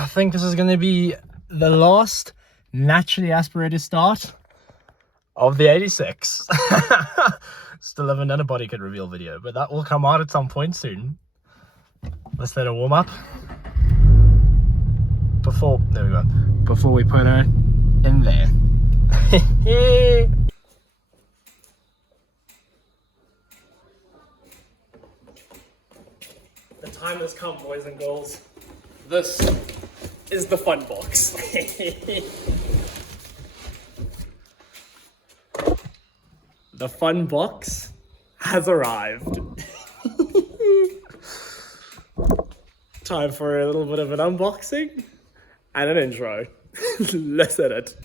I think this is going to be the last naturally aspirated start of the 86. Still haven't done a body kit reveal video, but that will come out at some point soon. Let's let it warm up before we put her in there. The time has come, boys and girls. This is the fun box. The fun box has arrived. Time for a little bit of an unboxing and an intro. Let's hit it.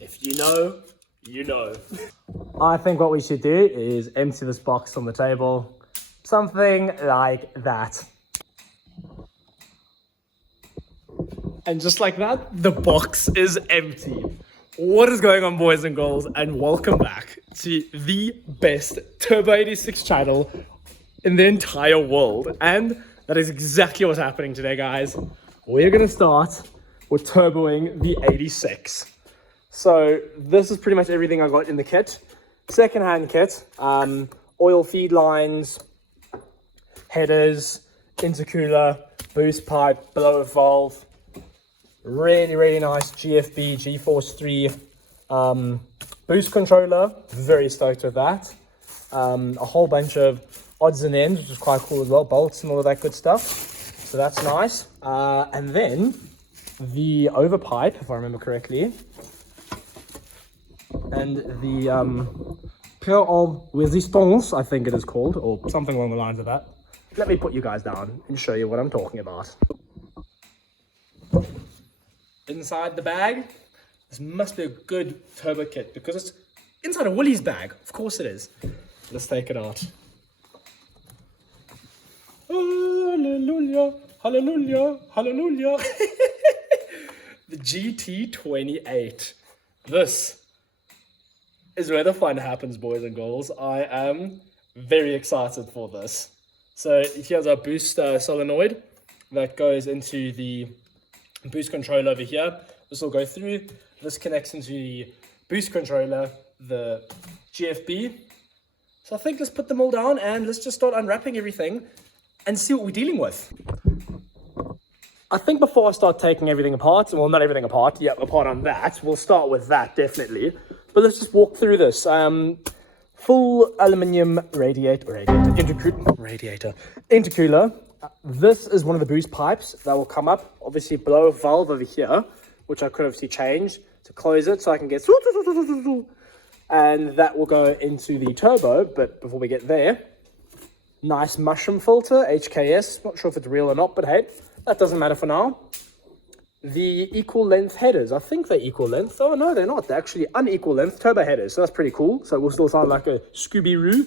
If you know, you know. I think what we should do is empty this box on the table. Something like that. And just like that, the box is empty. What is going on, boys and girls? And welcome back to the best Turbo 86 channel in the entire world. And that is exactly what's happening today, guys. We're gonna start with turboing the 86. So this is pretty much everything I got in the kit. Second-hand kit, oil feed lines, headers, intercooler, boost pipe, blower valve, really nice GFB GeForce 3 boost controller. Very stoked with that. A whole bunch of odds and ends, which is quite cool as well, bolts and all of that good stuff. So that's nice. And then the overpipe, if I remember correctly, and the pair of resistance, I think it is called, or something along the lines of that. Let me put you guys down and show you what I'm talking about. Inside the bag, this must be a good turbo kit because it's inside a Woolies bag. Of course it is. Let's take it out. Hallelujah, hallelujah, hallelujah. The GT86. This is where the fun happens, boys and girls. I am very excited for this. So here's our boost solenoid that goes into the boost controller over here. This will go through. This connects into the boost controller, the GFB. So I think let's put them all down and let's just start unwrapping everything and see what we're dealing with. I think before I start taking everything apart, well, not everything apart, yeah, apart on that, we'll start with that definitely. But let's just walk through this. Full aluminium intercooler. This is one of the boost pipes that will come up. Obviously, blow a valve over here, which I could obviously change to close it so I can get, and that will go into the turbo. But before we get there, nice mushroom filter, HKS. Not sure if it's real or not, but hey, that doesn't matter for now. The equal length headers, I think they're equal length. Oh no, they're not. They're actually unequal length turbo headers. So that's pretty cool. So it will still sound like a Scooby-Doo.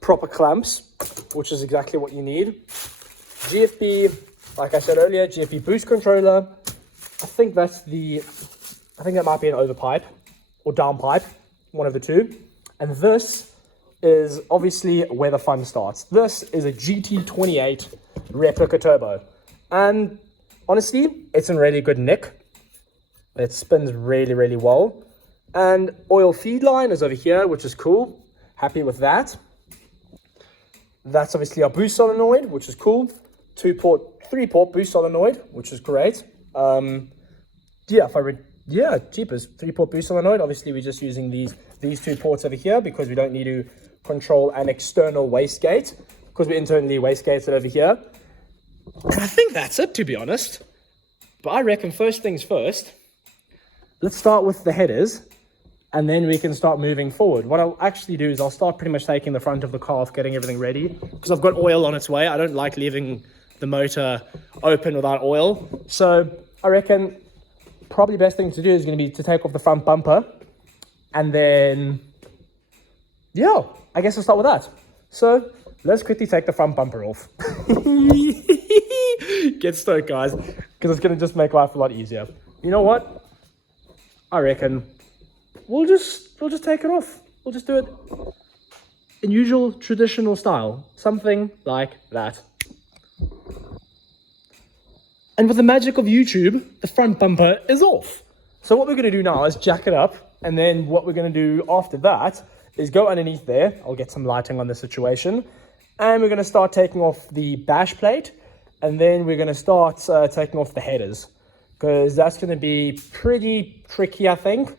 Proper clamps, which is exactly what you need. GFB, like I said earlier, GFB boost controller. I think that might be an overpipe or downpipe, one of the two. And this is obviously where the fun starts. This is a GT86 replica turbo. And honestly, it's in really good nick. It spins really well. And oil feed line is over here, which is cool. Happy with that. That's obviously our boost solenoid, which is cool. 3-port boost solenoid, which is great. Jeepers, 3-port boost solenoid. Obviously, we're just using these 2 ports over here because we don't need to control an external wastegate because we're internally wastegated over here. And I think that's it, to be honest. But I reckon first things first, let's start with the headers and then we can start moving forward. What I'll actually do is I'll start pretty much taking the front of the car off, getting everything ready because I've got oil on its way. I don't like leaving the motor open without oil. So I reckon probably best thing to do is going to be to take off the front bumper and then, yeah, I guess I'll start with that. So let's quickly take the front bumper off. Get stoked, guys, because it's going to just make life a lot easier. You know what? I reckon we'll just take it off. We'll just do it in usual traditional style. Something like that. And with the magic of YouTube, the front bumper is off. So what we're going to do now is jack it up. And then what we're going to do after that is go underneath there. I'll get some lighting on the situation. And we're going to start taking off the bash plate. And then we're going to start taking off the headers. Because that's going to be pretty tricky, I think.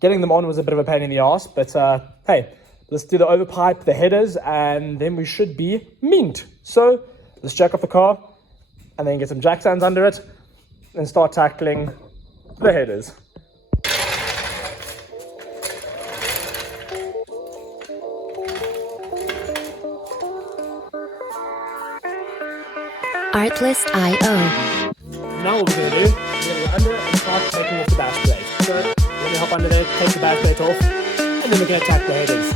Getting them on was a bit of a pain in the ass. But hey, let's do the overpipe, the headers, and then we should be mint. So let's jack off the car. And then get some jack stands under it. And start tackling the headers. Artlist.io. Now what we're going to do, we're going to go under and start taking off the bash plate. So let me hop under there, take the bash plate off, and then we're going to attack the headers.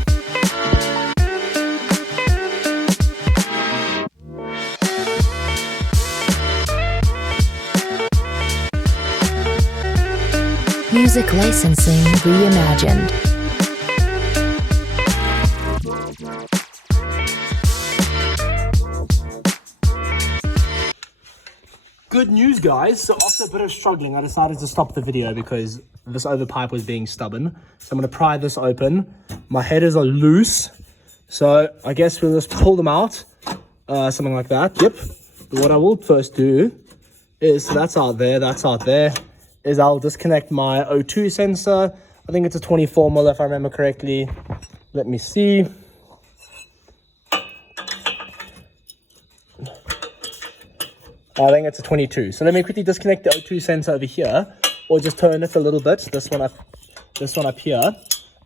Music licensing reimagined. Good news, guys. So after a bit of struggling, I decided to stop the video because this overpipe was being stubborn. So I'm going to pry this open. My headers are loose. So I guess we'll just pull them out. Something like that. Yep. But what I will first do is, so that's out there, is I'll disconnect my O2 sensor. I think it's a 24 mil if I remember correctly. Let me see. I think it's a 22. So let me quickly disconnect the O2 sensor over here, or just turn it a little bit. This one up here,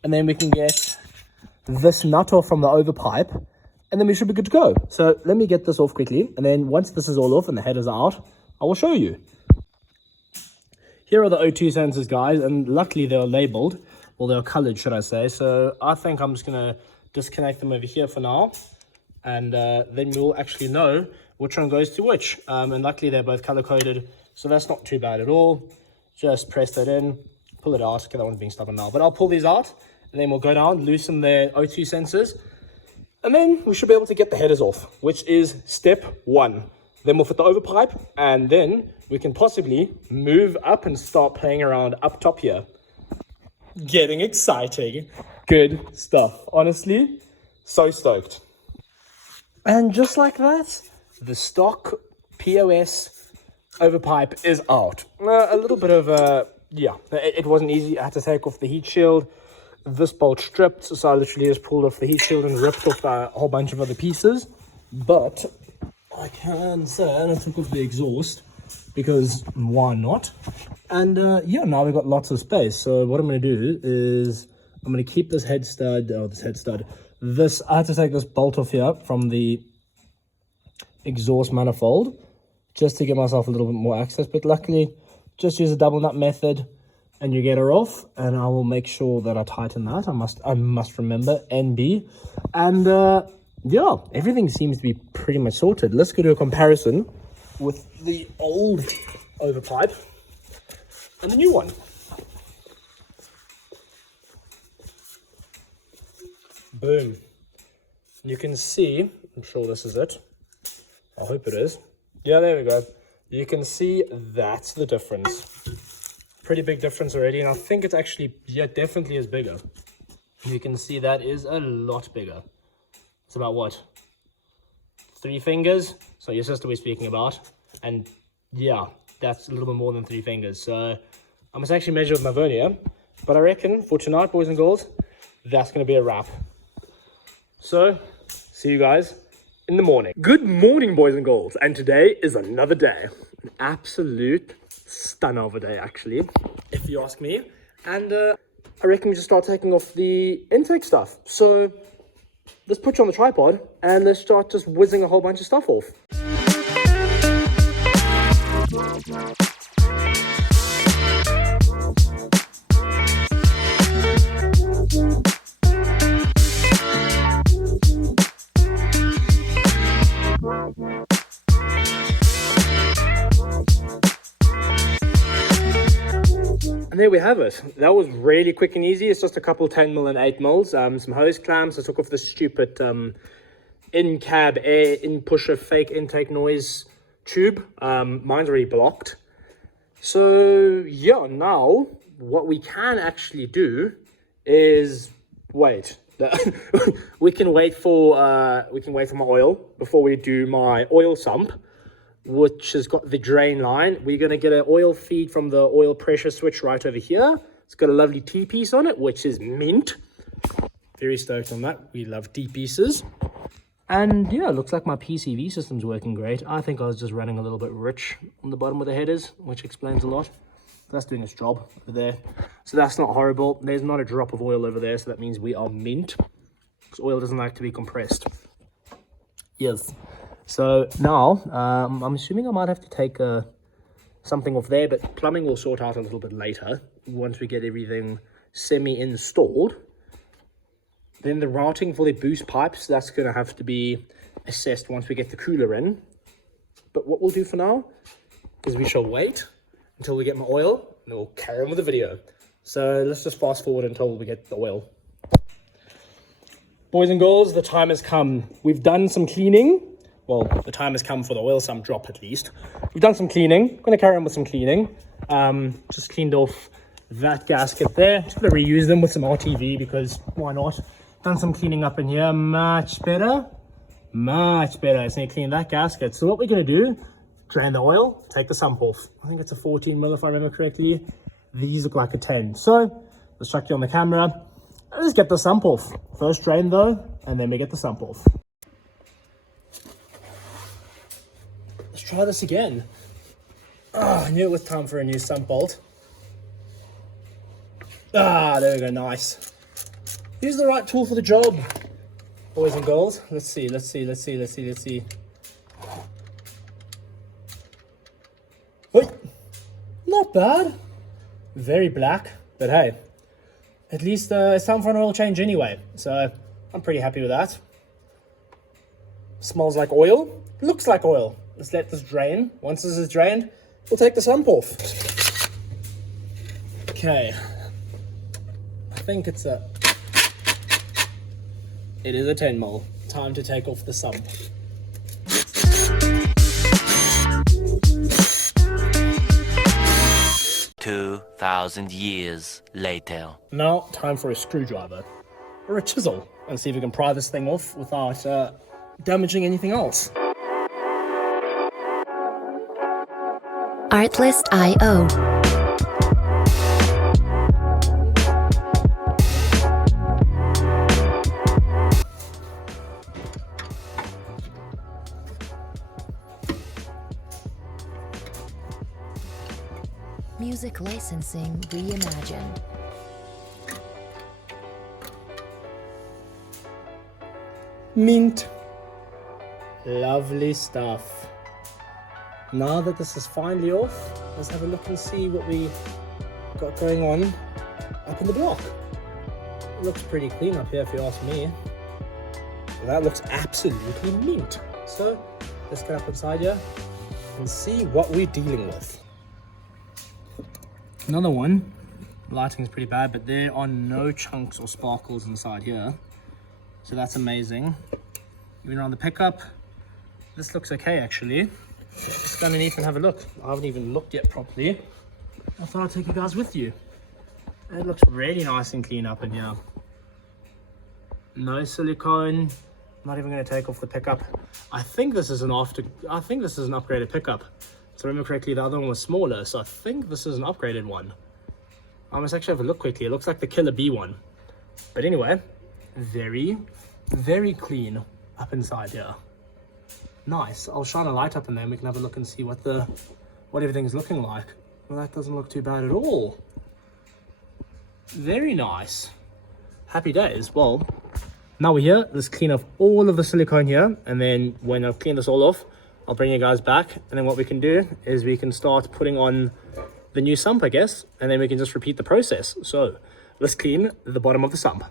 and then we can get this nut off from the overpipe, and then we should be good to go. So let me get this off quickly, and then once this is all off and the headers are out, I will show you. Here are the O2 sensors, guys, and luckily they are labeled, or they are colored, should I say. So I think I'm just gonna disconnect them over here for now, and then we'll actually know which one goes to which. And luckily they're both color coded, so that's not too bad at all. Just press that in, pull it out. Okay, that one's being stubborn now, but I'll pull these out, and then we'll go down, loosen the O2 sensors, and then we should be able to get the headers off, which is step one. Then we'll fit the overpipe, and then we can possibly move up and start playing around up top here. Getting exciting. Good stuff. Honestly, so stoked. And just like that, the stock POS overpipe is out. A little bit of yeah, it wasn't easy. I had to take off the heat shield. This bolt stripped, so I literally just pulled off the heat shield and ripped off a whole bunch of other pieces. But I can say I took off the exhaust because why not? And yeah, now we've got lots of space. So what I'm going to do is I'm going to keep this head stud. I had to take this bolt off here from the exhaust manifold just to give myself a little bit more access, but luckily just use a double nut method and you get her off, and I will make sure that I tighten that. I must remember NB, and yeah, everything seems to be pretty much sorted. Let's go to a comparison with the old overpipe and the new one. Boom. You can see, I'm sure this is it. I hope it is. Yeah, there we go. You can see that's the difference. Pretty big difference already, and I think it's actually, yeah, definitely is bigger. You can see that is a lot bigger. It's about what? 3 fingers? So your sister we're speaking about. And yeah, that's a little bit more than 3 fingers. So I must actually measure with my vernier. But I reckon for tonight, boys and girls, that's going to be a wrap. So, see you guys in the morning. Good morning, boys and girls. And today is another day. An absolute stunner of a day, actually, if you ask me. And I reckon we just start taking off the intake stuff. So let's put you on the tripod and let's start just whizzing a whole bunch of stuff off. there we have it. That was really quick and easy. It's just a couple 10mm and 8mm, some hose clamps. I took off the stupid in-cab air in-pusher fake intake noise tube. Mine's already blocked. So yeah, now what we can actually do is wait. we can wait for my oil before we do my oil sump, which has got the drain line. We're going to get an oil feed from the oil pressure switch right over here. It's got a lovely T-piece on it, which is mint. Very stoked on that. We love T-pieces. And yeah, it looks like my PCV system's working great. I think I was just running a little bit rich on the bottom of the headers, which explains a lot. That's doing its job over there. So that's not horrible. There's not a drop of oil over there, so that means we are mint. Because oil doesn't like to be compressed. Yes. So now, I'm assuming I might have to take something off there, but plumbing will sort out a little bit later. Once we get everything semi-installed. Then the routing for the boost pipes, that's going to have to be assessed once we get the cooler in. But what we'll do for now is we shall wait until we get my oil, and then we'll carry on with the video. So let's just fast forward until we get the oil. Boys and girls, the time has come. We've done some cleaning. Well, the time has come for the oil sump drop at least. We've done some cleaning. I'm going to carry on with some cleaning. Just cleaned off that gasket there. Just going to reuse them with some RTV because why not? Done some cleaning up in here. Much better. Much better. Just need to clean that gasket. So what we're going to do, drain the oil, take the sump off. I think it's a 14mm if I remember correctly. These look like a 10. So let's chuck you on the camera. Let's get the sump off. First drain though, and then we get the sump off. Let's try this again. Oh, I knew it was time for a new sump bolt. Ah, there we go, nice. Use the right tool for the job, boys and girls. Let's see. Wait, not bad. Very black, but hey, at least it's time for an oil change anyway. So I'm pretty happy with that. Smells like oil, looks like oil. Let's let this drain. Once this is drained, we'll take the sump off. Okay, I think it is a 10mm. Time to take off the sump. "2,000 years later." Now, time for a screwdriver or a chisel and see if we can pry this thing off without damaging anything else. Artlist.io. Music licensing reimagined. Mint. Lovely stuff. Now that this is finally off, let's have a look and see what we got going on up in the block. It looks pretty clean up here if you ask me. That looks absolutely mint. So let's get up inside here and see what we're dealing with. Another one. Lighting is pretty bad, but there are no chunks or sparkles inside here. So that's amazing. Even around the pickup, this looks okay actually. Let's go underneath and have a look. I haven't even looked yet properly. I thought I'd take you guys with you. It looks really nice and clean up in here. No silicone. Not even going to take off the pickup. I think this is an upgraded pickup. So remember correctly, the other one was smaller. So I think this is an upgraded one. I must actually have a look quickly. It looks like the Killer B one. But anyway, very, very clean up inside here. Nice. I'll shine a light up in there and we can have a look and see what everything's looking like. Well, that doesn't look too bad at all. Very nice. Happy days. Well, now we're here. Let's clean off all of the silicone here. And then when I've cleaned this all off, I'll bring you guys back. And then what we can do is we can start putting on the new sump, I guess. And then we can just repeat the process. So let's clean the bottom of the sump.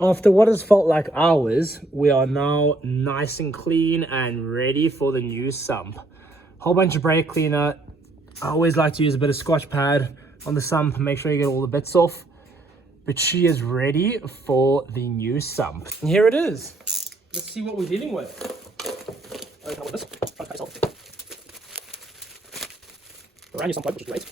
After what has felt like hours, we are now nice and clean and ready for the new sump. Whole bunch of brake cleaner. I always like to use a bit of Scotch pad, on the sump, make sure you get all the bits off. But she is ready for the new sump. And here it is. Let's see what we're dealing with. Brand new sump, which is great.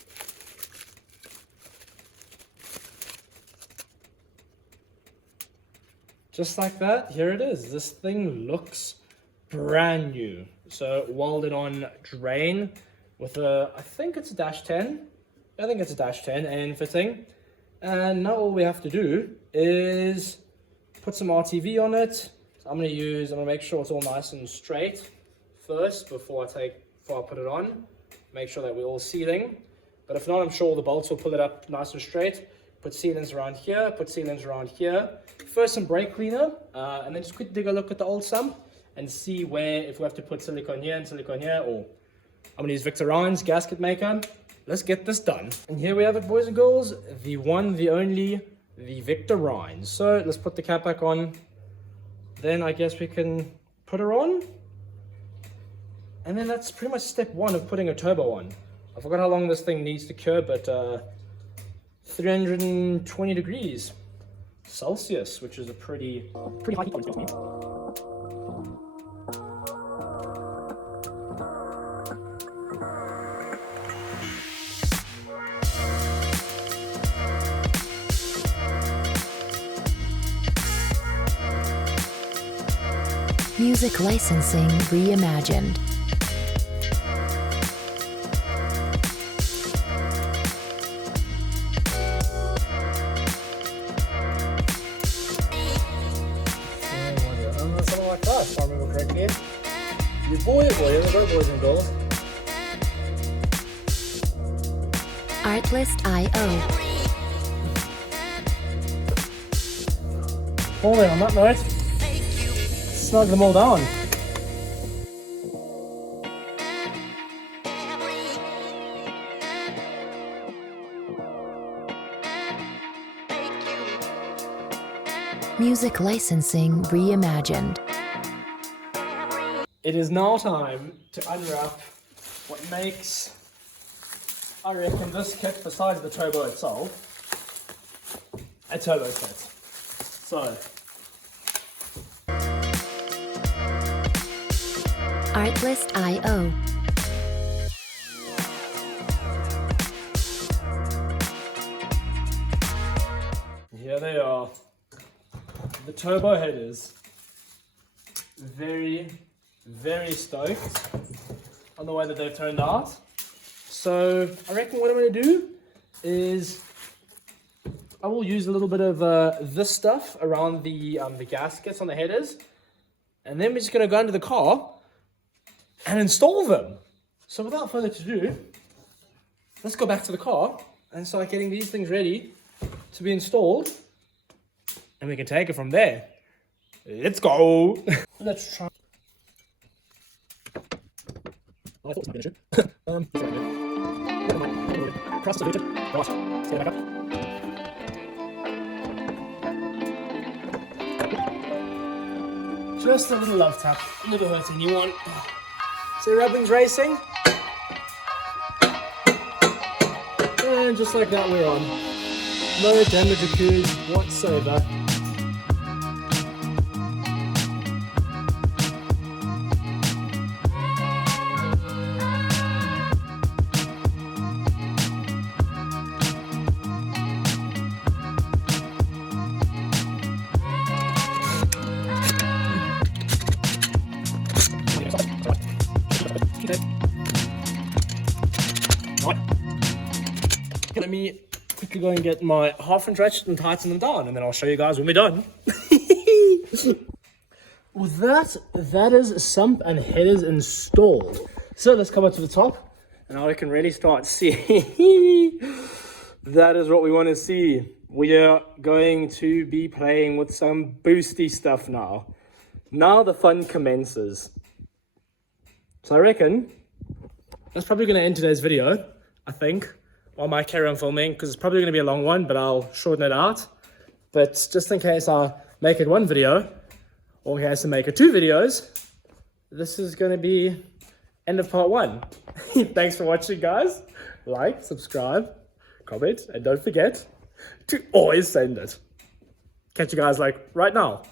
Just like that, here it is. This thing looks brand new. So welded on drain with a, I think it's a dash 10. I think it's a dash 10 and fitting. And now all we have to do is put some RTV on it. So I'm gonna make sure it's all nice and straight first before I put it on. Make sure that we're all sealing. But if not, I'm sure all the bolts will pull it up nice and straight. Put sealants around here, put sealants around here. First some brake cleaner, and then just quick dig a look at the old sump and see where, if we have to put silicone here and silicone here, or I'm gonna use Victor Ryan's gasket maker. Let's get this done. And here we have it, boys and girls, the one, the only, the Victor Ryan's. So let's put the cap back on. Then I guess we can put her on. And then that's pretty much step one of putting a turbo on. I forgot how long this thing needs to cure, but 320 degrees Celsius, which is a pretty high heat point for me. Music licensing reimagined. Something like that, if I remember correctly. Your boy, here we go, boys and girls. Artlist.io. Holy, on that note, snug them all down. Music licensing reimagined. It is now time to unwrap what makes, I reckon, this kit, besides the turbo itself, a turbo kit. So, Artlist.io. here they are. The turbo headers. Very, very stoked on the way that they've turned out. So I reckon what I'm going to do is I will use a little bit of this stuff around the gaskets on the headers, and then we're just going to go into the car and install them. So without further ado, let's go back to the car and start getting these things ready to be installed, and we can take it from there. Let's go. Let's try. I thought it was my finisher. Cross deleted. Right, let's get it back up. Just a little love tap, never hurt anyone. So rubbing's racing. And just like that, we're on. No damage occurs whatsoever. Let me quickly go and get my half-inch ratchet and tighten them down, and then I'll show you guys when we're done. Well, that is sump and headers installed. So let's come up to the top, and now we can really start seeing. That is what we want to see. We are going to be playing with some boosty stuff now. Now the fun commences. So I reckon that's probably going to end today's video, I think. I might carry on filming because it's probably going to be a long one, but I'll shorten it out. But just in case I make it one video, or in case I make it 2 videos, this is going to be end of part 1. Thanks for watching, guys. Like, subscribe, comment, and don't forget to always send it. Catch you guys like right now.